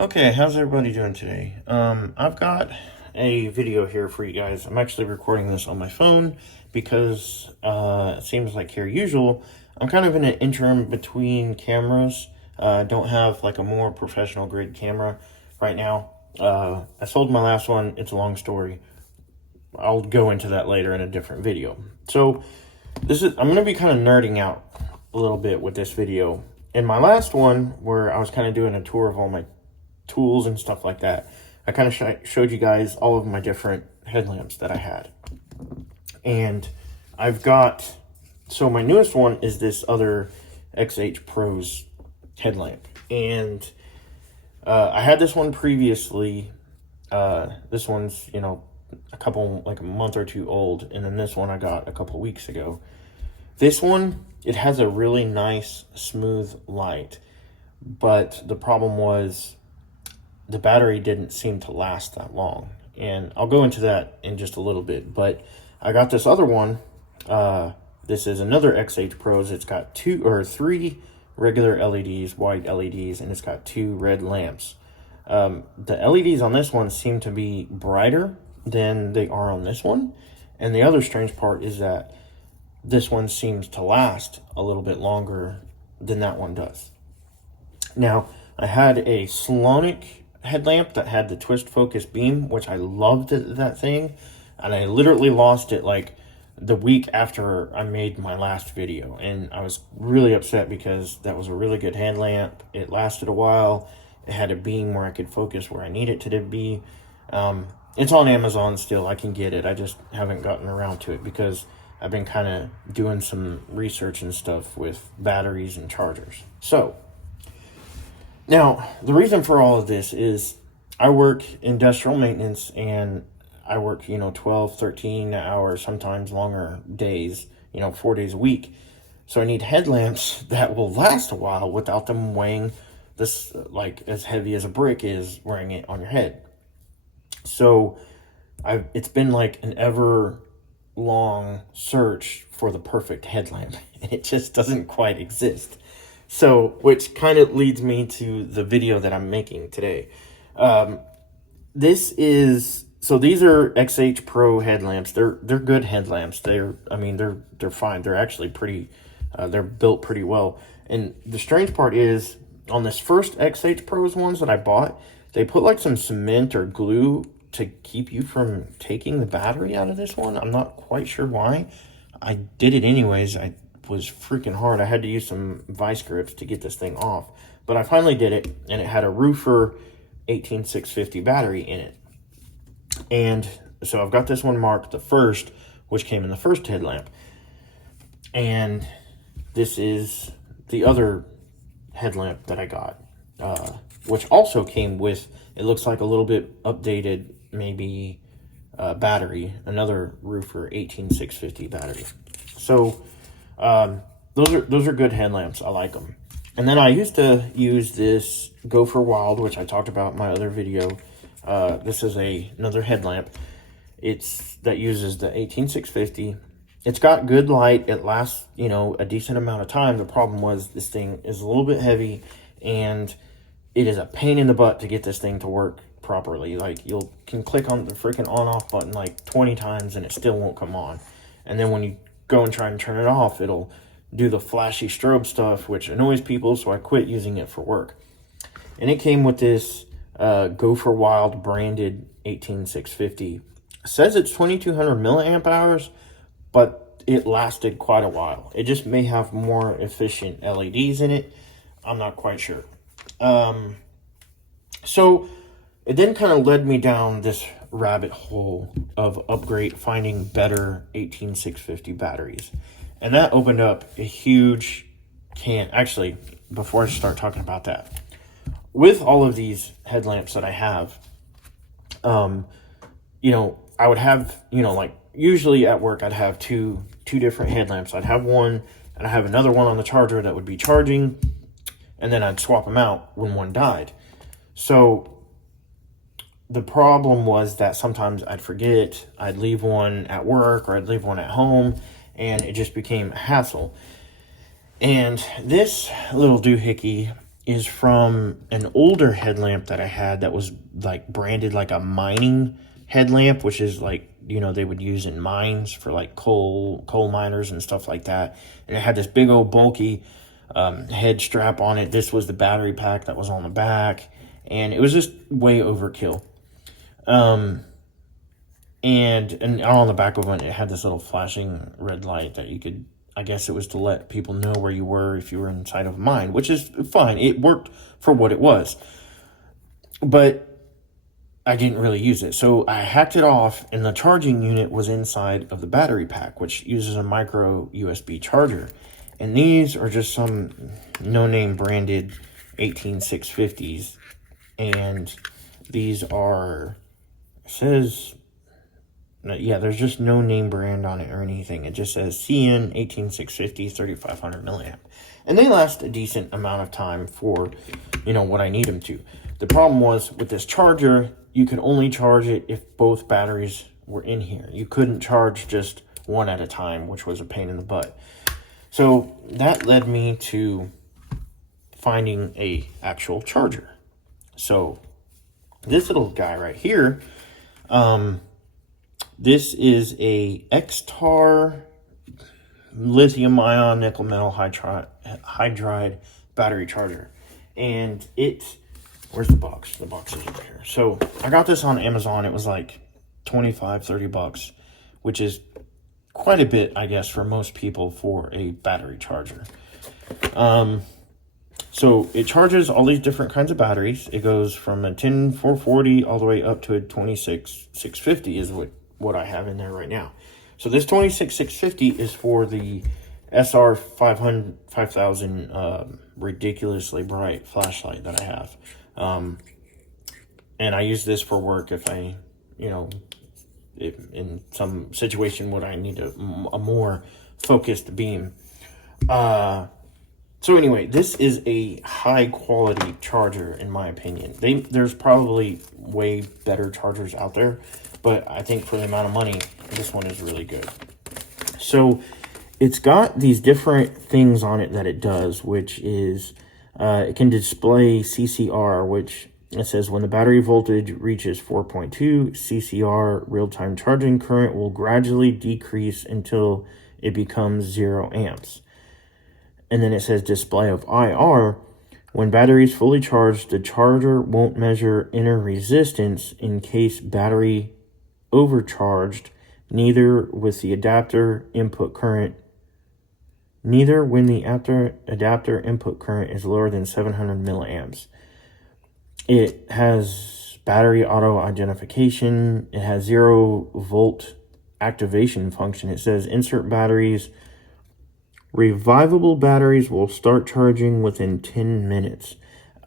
Okay, how's everybody doing today? I've got a video here for you guys. I'm actually recording this on my phone because it seems like here usual, I'm kind of in an interim between cameras. I don't have like a more professional grade camera right now. I sold my last one. It's a long story. I'll go into that later in a different video. So I'm going to be kind of nerding out a little bit with this video. In my last one, where I was kind of doing a tour of all my tools and stuff like that, I kind of showed you guys all of my different headlamps that I had. And so my newest one is this other XH Pros headlamp. And I had this one previously. This one's, like a month or two old. And then this one I got a couple weeks ago. This one, it has a really nice, smooth light. But the problem was the battery didn't seem to last that long. And I'll go into that in just a little bit. But I got this other one. This is another XH Pros. It's got three regular LEDs, white LEDs, and it's got two red lamps. The LEDs on this one seem to be brighter than they are on this one. And the other strange part is that this one seems to last a little bit longer than that one does. Now, I had a Slonic headlamp that had the twist focus beam, which I loved that thing, and I literally lost it like the week after I made my last video, and I was really upset because that was a really good headlamp. It lasted a while. It had a beam where I could focus where I need it to be. It's on Amazon still. I can get it. I just haven't gotten around to it because I've been kind of doing some research and stuff with batteries and chargers. So now, the reason for all of this is I work industrial maintenance, and I work, 12, 13 hours, sometimes longer days, 4 days a week. So I need headlamps that will last a while without them weighing this, like as heavy as a brick is wearing it on your head. So it's been like an ever long search for the perfect headlamp, and it just doesn't quite exist. So, which kind of leads me to the video that I'm making today. These are XH Pro headlamps. They're good headlamps. They're fine. They're actually pretty, they're built pretty well. And the strange part is, on this first XH Pros ones that I bought, they put like some cement or glue to keep you from taking the battery out of this one. I'm not quite sure why. I did it anyways. I was freaking hard. I had to use some vice grips to get this thing off, but I finally did it, and it had a Roofer 18650 battery in it. And so I've got this one marked the first, which came in the first headlamp, and this is the other headlamp that I got, which also came with, it looks like a little bit updated, maybe battery, another Roofer 18650 battery. So those are good headlamps. I like them. And then I used to use this Go for Wild, which I talked about in my other video. This is another headlamp. That uses the 18650. It's got good light. It lasts, a decent amount of time. The problem was this thing is a little bit heavy, and it is a pain in the butt to get this thing to work properly. Like, you can click on the freaking on-off button like 20 times and it still won't come on. And then when you go and try and turn it off, it'll do the flashy strobe stuff, which annoys people, so I quit using it for work. And it came with this Go for Wild branded 18650. It says it's 2200 milliamp hours, but it lasted quite a while. It just may have more efficient LEDs in it. I'm not quite sure. So it then kind of led me down this rabbit hole of finding better 18650 batteries. And that opened up a huge can. Actually, before I start talking about that, with all of these headlamps that I have, I would have, like usually at work, I'd have two different headlamps. I'd have one, and I have another one on the charger that would be charging, and then I'd swap them out when one died. So the problem was that sometimes I'd forget, I'd leave one at work or I'd leave one at home, and it just became a hassle. And this little doohickey is from an older headlamp that I had that was like branded like a mining headlamp, which is like, you know, they would use in mines for like coal miners and stuff like that. And it had this big old bulky head strap on it. This was the battery pack that was on the back, and it was just way overkill. And on the back of it, it had this little flashing red light that you could, I guess it was to let people know where you were if you were inside of a mine, which is fine. It worked for what it was. But I didn't really use it. So I hacked it off, and the charging unit was inside of the battery pack, which uses a micro USB charger. And these are just some no-name branded 18650s. And these are, it says, yeah, there's just no name brand on it or anything. It just says CN 18650 3500 milliamp. And they last a decent amount of time for, you know, what I need them to. The problem was with this charger, you could only charge it if both batteries were in here. You couldn't charge just one at a time, which was a pain in the butt. So that led me to finding a actual charger. So this little guy right here, this is a XTAR lithium-ion nickel metal hydride battery charger. And where's the box? The box is over here. So I got this on Amazon. It was like 25, 30 bucks, which is quite a bit, I guess, for most people for a battery charger. So it charges all these different kinds of batteries. It goes from a 10440 all the way up to a 26650 is what I have in there right now. So this 26650 is for the SR 5000 ridiculously bright flashlight that I have. And I use this for work if I, you know, if in some situation would I need a more focused beam. So anyway, this is a high quality charger in my opinion. There's probably way better chargers out there, but I think for the amount of money, this one is really good. So it's got these different things on it that it does, which is it can display CCR, which it says when the battery voltage reaches 4.2, CCR real-time charging current will gradually decrease until it becomes 0 amps. And then it says display of IR. When battery is fully charged, the charger won't measure inner resistance in case battery overcharged, neither when the adapter input current is lower than 700 milliamps. It has battery auto identification. It has 0 volt activation function. It says insert batteries. Revivable batteries will start charging within 10 minutes.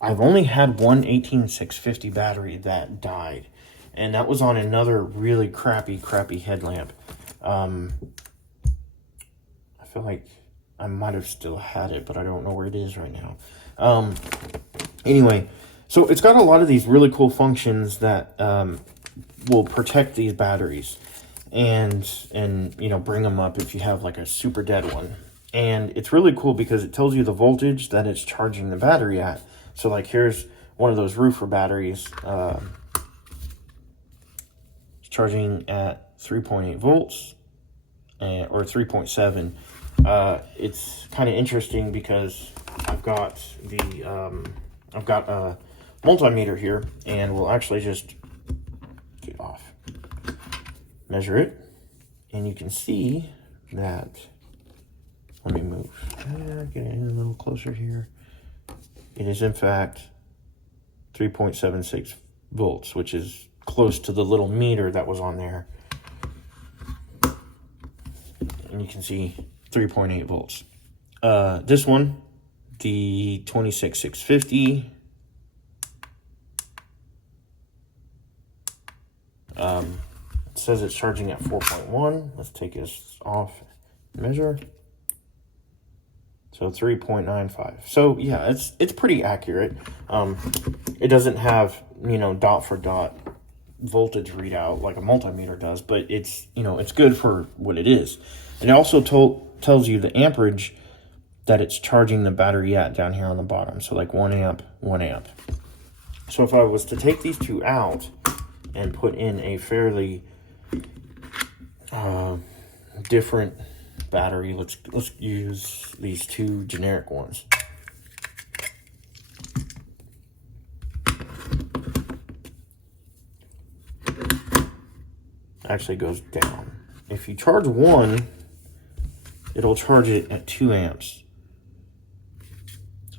I've only had one 18650 battery that died, and that was on another really crappy headlamp. I feel like I might have still had it, but I don't know where it is right now. Anyway, so it's got a lot of these really cool functions that will protect these batteries and you know, bring them up if you have like a super dead one. And it's really cool because it tells you the voltage that it's charging the battery at. So like here's one of those roofer batteries. It's charging at 3.8 volts or 3.7. It's kind of interesting because I've got a multimeter here, and we'll actually just get off, measure it, and you can see that. Let me move. Get in a little closer here. It is in fact 3.76 volts, which is close to the little meter that was on there. And you can see 3.8 volts. This one, the 26650, it says it's charging at 4.1. Let's take this off and measure. So 3.95. So yeah, it's pretty accurate. It doesn't have, you know, dot for dot voltage readout like a multimeter does, but it's, you know, it's good for what it is. And it also tells you the amperage that it's charging the battery at down here on the bottom. So like 1 amp, 1 amp. So if I was to take these two out and put in a fairly different battery, let's use these two generic ones. Actually goes down. If you charge one, it'll charge it at 2 amps.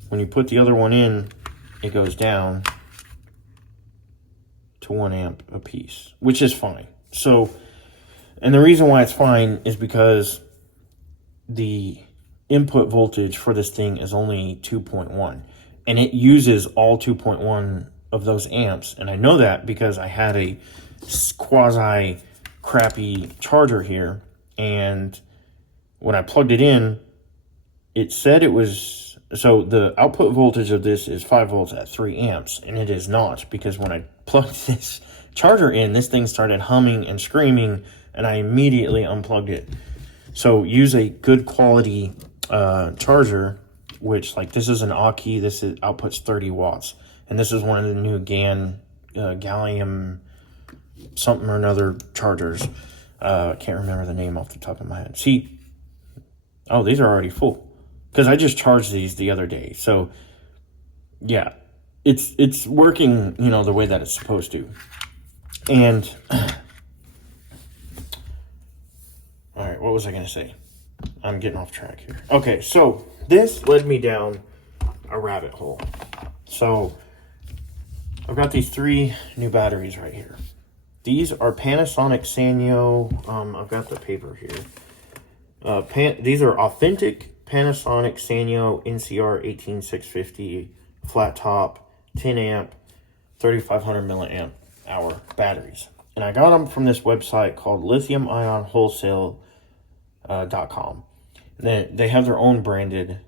When you put the other one in, it goes down to 1 amp a piece, which is fine. So, and the reason why it's fine is because the input voltage for this thing is only 2.1, and it uses all 2.1 of those amps. And I know that because I had a quasi crappy charger here, and when I plugged it in, it said it was, so the output voltage of this is 5 volts at 3 amps, and it is not, because when I plugged this charger in, this thing started humming and screaming, and I immediately unplugged it. So use a good quality charger, which, like, this is an Aki, this is outputs 30 watts, and this is one of the new gallium something or another chargers. I can't remember the name off the top of my head. See, oh, these are already full, because I just charged these the other day. So yeah, it's working, you know, the way that it's supposed to. And all right, what was I gonna say? I'm getting off track here. Okay, so this led me down a rabbit hole. So I've got these 3 new batteries right here. These are Panasonic Sanyo. I've got the paper here. These are authentic Panasonic Sanyo NCR 18650 flat top, 10 amp, 3500 milliamp hour batteries. And I got them from this website called lithiumionwholesale.com. They have their own branded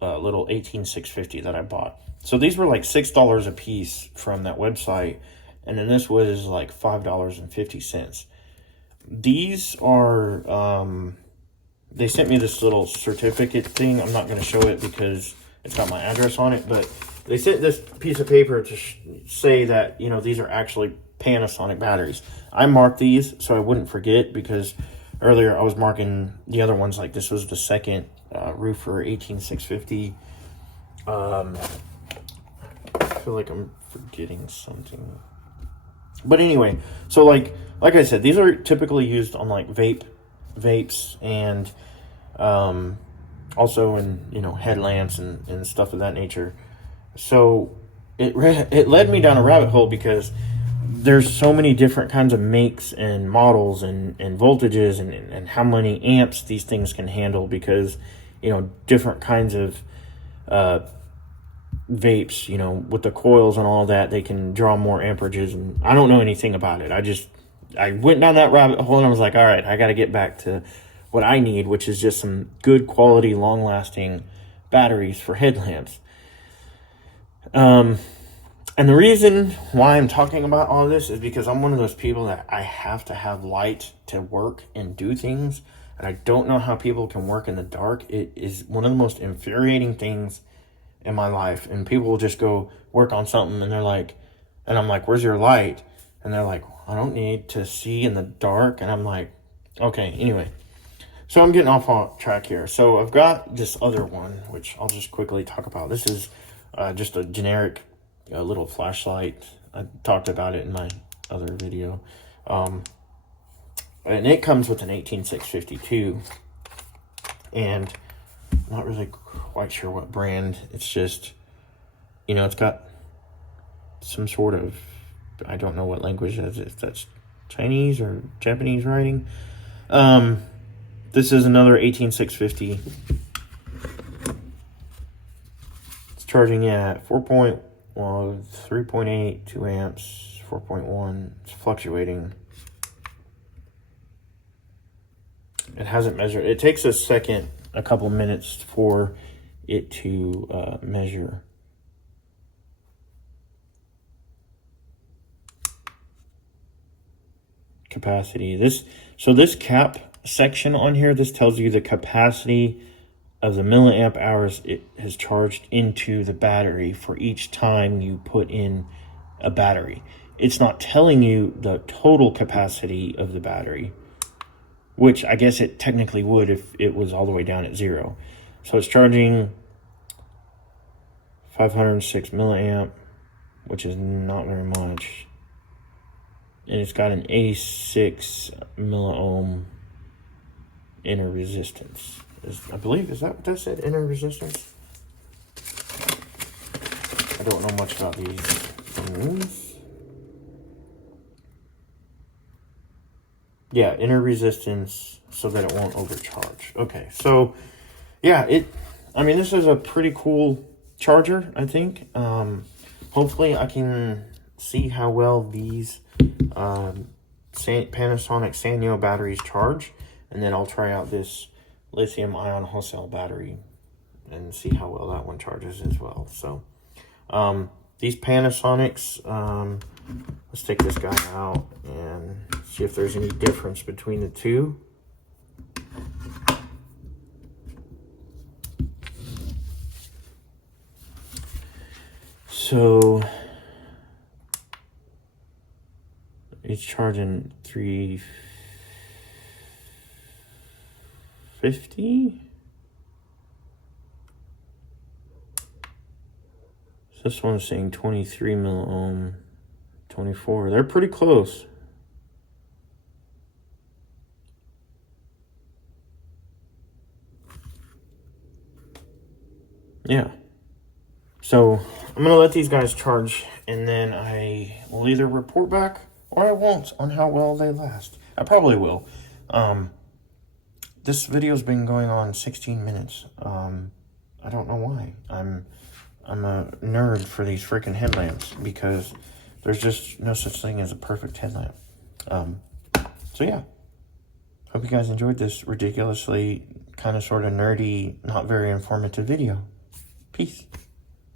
little 18650 that I bought. So these were like $6 a piece from that website. And then this was like $5.50. These are, they sent me this little certificate thing. I'm not going to show it because it's got my address on it. But they sent this piece of paper to say that, you know, these are actually Panasonic batteries. I marked these so I wouldn't forget, because earlier I was marking the other ones. Like this was the second Roofer 18650. I feel like I'm forgetting something. But anyway, so like I said, these are typically used on like vapes and also in, you know, headlamps and stuff of that nature. So it led me down a rabbit hole, because there's so many different kinds of makes and models and voltages and how many amps these things can handle, because, you know, different kinds of vapes, you know, with the coils and all that, they can draw more amperages, and I don't know anything about it. I went down that rabbit hole and I was like, all right, I got to get back to what I need, which is just some good quality, long lasting batteries for headlamps. And the reason why I'm talking about all this is because I'm one of those people that I have to have light to work and do things, and I don't know how people can work in the dark. It is one of the most infuriating things in my life. And people will just go work on something and they're like, and I'm like, where's your light? And they're like, I don't need to see in the dark. And I'm like, okay, anyway. So I'm getting off track here. So I've got this other one, which I'll just quickly talk about. This is just a generic little flashlight. I talked about it in my other video. And it comes with an 18652. And I'm not really quite sure what brand. It's just, you know, it's got some sort of, I don't know what language that is, if that's Chinese or Japanese writing. This is another 18650. It's charging at 3.8, 2 amps, 4.1. It's fluctuating. It hasn't measured. It takes a couple minutes for it to measure. Capacity. So this cap section on here, this tells you the capacity of the milliamp hours it has charged into the battery for each time you put in a battery. It's not telling you the total capacity of the battery, which I guess it technically would if it was all the way down at 0. So it's charging 506 milliamp, which is not very much. And it's got an 86 milliohm inner resistance. I believe, is that what that said? Inner resistance? I don't know much about these things. Yeah, inner resistance so that it won't overcharge. Okay, so yeah, I mean, this is a pretty cool charger, I think. Hopefully I can see how well these Panasonic Sanyo batteries charge, and then I'll try out this lithium ion wholesale battery and see how well that one charges as well. So these Panasonics, let's take this guy out and see if there's any difference between the two. So it's charging 350. This one's saying 23 milliohm, 24. They're pretty close. Yeah. So I'm going to let these guys charge, and then I will either report back or I won't on how well they last. I probably will. This video's been going on 16 minutes. I don't know why. I'm a nerd for these freaking headlamps because there's just no such thing as a perfect headlamp. So yeah, hope you guys enjoyed this ridiculously kind of sort of nerdy, not very informative video. Peace.